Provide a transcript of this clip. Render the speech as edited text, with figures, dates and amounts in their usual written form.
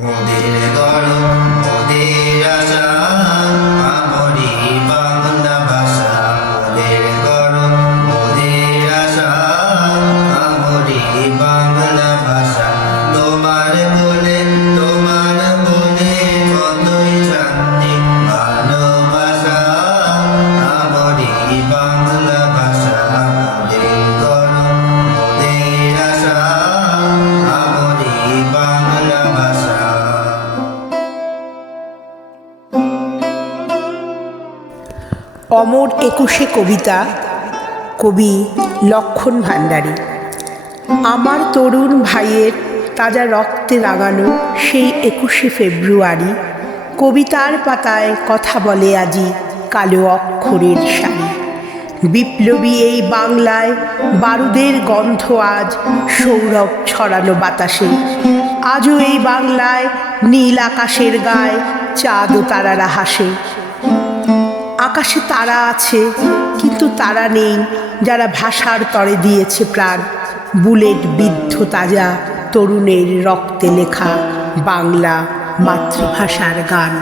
মোদের গর্ব মোদের আশা আমারি বাংলা ভাষা। মোদের গর্ব মোদের আশা আমারি বাংলা ভাষা। তোমার বলে কতই শান্তি ভালোবাসা আমারি বাংলা ভাষা। মোদের গর্ব মোদের আশা আমারি বাংলা ভাষা। অমর একুশে কবিতা, কবি লক্ষণ ভাণ্ডারী। আমার তরুণ ভাইয়ের তাজা রক্তে রাঙানো সেই 21শে ফেব্রুয়ারি, কবিতার পাতায় কথা বলে আজি কালো অক্ষরের সারি। বিপ্লবী এই বাংলায় বারুদের গন্ধ আজ সৌরভ ছড়ানো বাতাসে। আজও এই বাংলায় নীল আকাশের গায়ে চাঁদ ও তারারা হাসে। আকাশে তারা আছে কিন্তু তারা নেই যারা ভাষার তরে দিয়েছে প্রাণ। বুলেট বিদ্ধ তাজা তরুণের রক্তে লেখা বাংলা মাতৃভাষার গান।